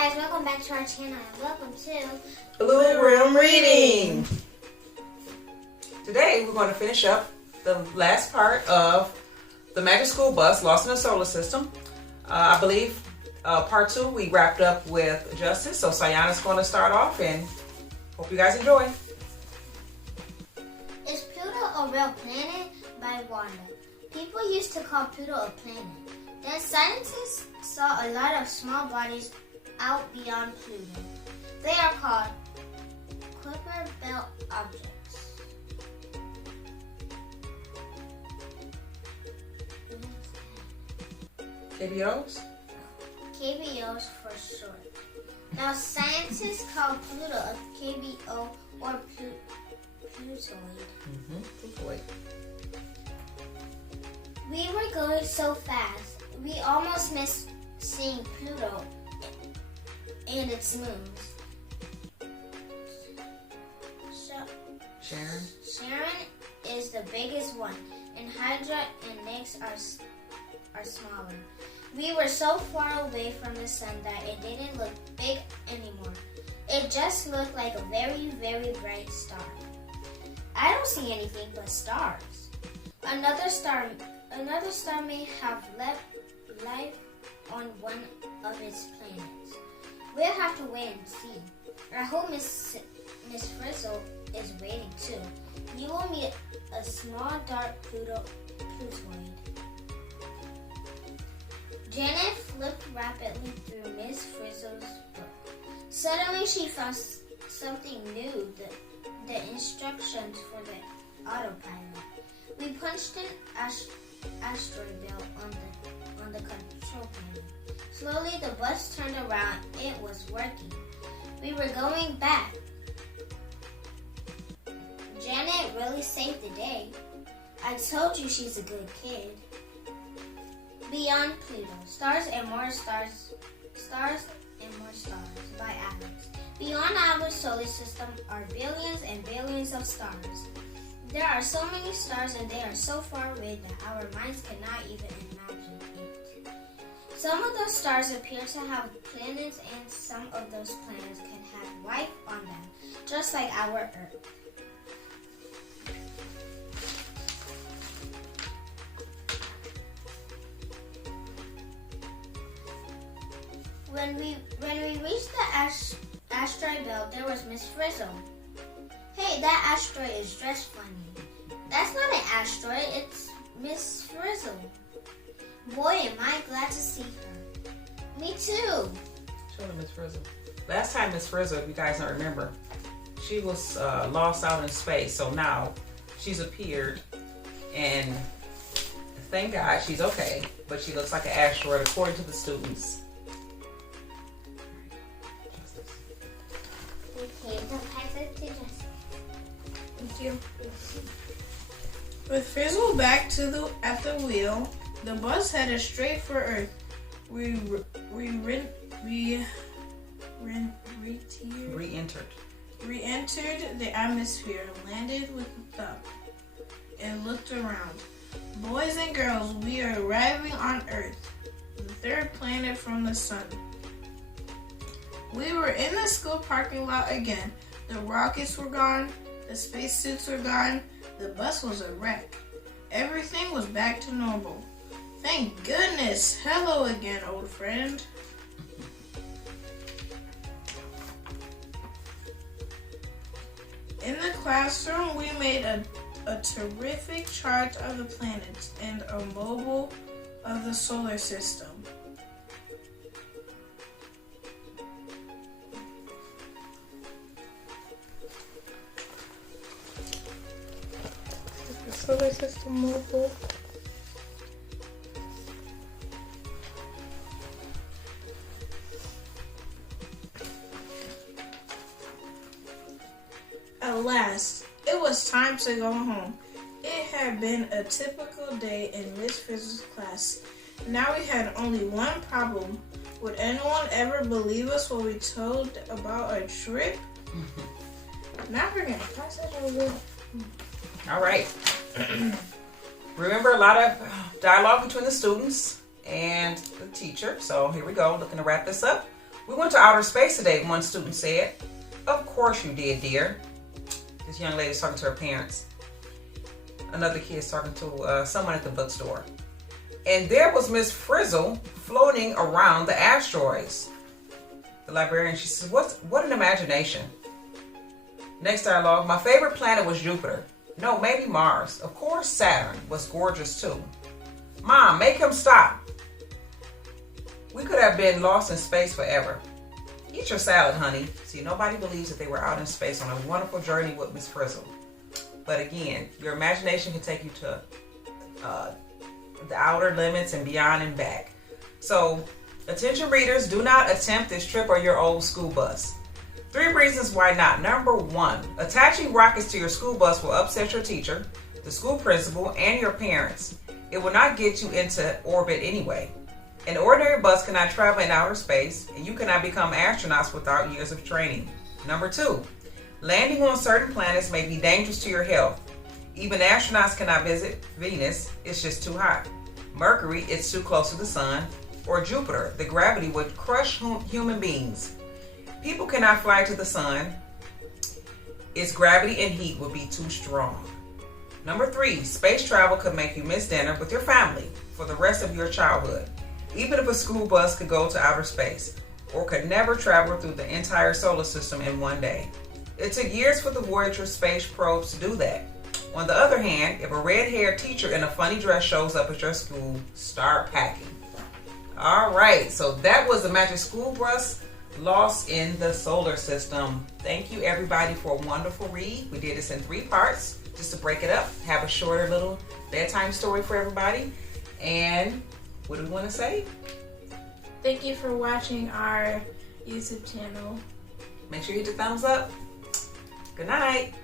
guys, welcome back to our channel and welcome to Blue Room Reading. Today we're going to finish up the last part of the Magic School Bus, Lost in the Solar System. I believe part 2 we wrapped up with Justice, so Sayana's going to start off and hope you guys enjoy. Is Pluto a real planet? By Wanda. People used to call Pluto a planet. Then scientists saw a lot of small bodies out beyond Pluto. They are called Kuiper Belt objects. KBOs? KBOs for short. Now scientists call Pluto a KBO or Plutoid. Plutoid. We were going so fast, we almost missed seeing Pluto and its moons. Sharon is the biggest one, and Hydra and Nix are smaller. We were so far away from the sun that it didn't look big anymore. It just looked like a very, very bright star. I don't see anything but stars. Another star may have life on one of its planets. We'll have to wait and see. I hope Miss Frizzle is waiting too. You will meet a small dark Plutoid. Janet flipped rapidly through Miss Frizzle's book. Suddenly she found something new, the instructions for the autopilot. We punched an asteroid belt on the control panel. Slowly the bus turned around. It was working. We were going back. Janet really saved the day. I told you she's a good kid. Beyond Pluto, stars and more stars by Alex. Beyond our solar system are billions and billions of stars. There are so many stars and they are so far away that our minds cannot even imagine it. Some of those stars appear to have planets and some of those planets can have life on them, just like our Earth. When we reached the asteroid belt, there was Miss Frizzle. Hey, that asteroid is dressed funny. That's not an asteroid, it's Miss Frizzle. Boy, am I glad to see her. Me too. Show them Miss Frizzle. Last time Miss Frizzle, if you guys don't remember, she was lost out in space. So now she's appeared, and thank God she's okay. But she looks like an asteroid according to the students. Thank you. With Frizzle back at the wheel, the bus headed straight for Earth. We re-entered the atmosphere, landed with a thump, and looked around. Boys and girls, we are arriving on Earth, the third planet from the sun. We were in the school parking lot again. The rockets were gone. The spacesuits were gone. The bus was a wreck. Everything was back to normal. Thank goodness. Hello again, old friend. In the classroom, we made a terrific chart of the planets and a mobile of the solar system. Solar system mobile. At last, it was time to go home. It had been a typical day in Miss Frizzle's class. Now we had only one problem. Would anyone ever believe us when we told about our trip? Now we're gonna pass it over. All right. Remember, a lot of dialogue between the students and the teacher. So here we go. Looking to wrap this up We went to outer space today, one student said. Of course you did, dear. This young lady's talking to her parents. Another kid's talking to someone at the bookstore. And there was Miss Frizzle floating around the asteroids. The librarian, she says, what an imagination. Next dialogue, my favorite planet was Jupiter. No, maybe Mars. Of course Saturn was gorgeous too. Mom, make him stop. We could have been lost in space forever. Eat your salad, honey. See, nobody believes that they were out in space on a wonderful journey with Miss Frizzle. But again, your imagination can take you to the outer limits and beyond and back. So, attention readers, do not attempt this trip on your old school bus. 3 reasons why not. Number 1, attaching rockets to your school bus will upset your teacher, the school principal, and your parents. It will not get you into orbit anyway. An ordinary bus cannot travel in outer space, and you cannot become astronauts without years of training. Number 2, landing on certain planets may be dangerous to your health. Even astronauts cannot visit Venus, it's just too hot. Mercury, it's too close to the sun. Or Jupiter, the gravity would crush human beings. People cannot fly to the sun. Its gravity and heat would be too strong. Number 3, space travel could make you miss dinner with your family for the rest of your childhood. Even if a school bus could go to outer space, or could never travel through the entire solar system in one day. It took years for the Voyager space probes to do that. On the other hand, if a red-haired teacher in a funny dress shows up at your school, start packing. All right, so that was the Magic School Bus Lost in the Solar System. Thank you, everybody, for a wonderful read. We did this in 3 parts, just to break it up, have a shorter little bedtime story for everybody. And what do we want to say? Thank you for watching our YouTube channel. Make sure you hit the thumbs up. Good night.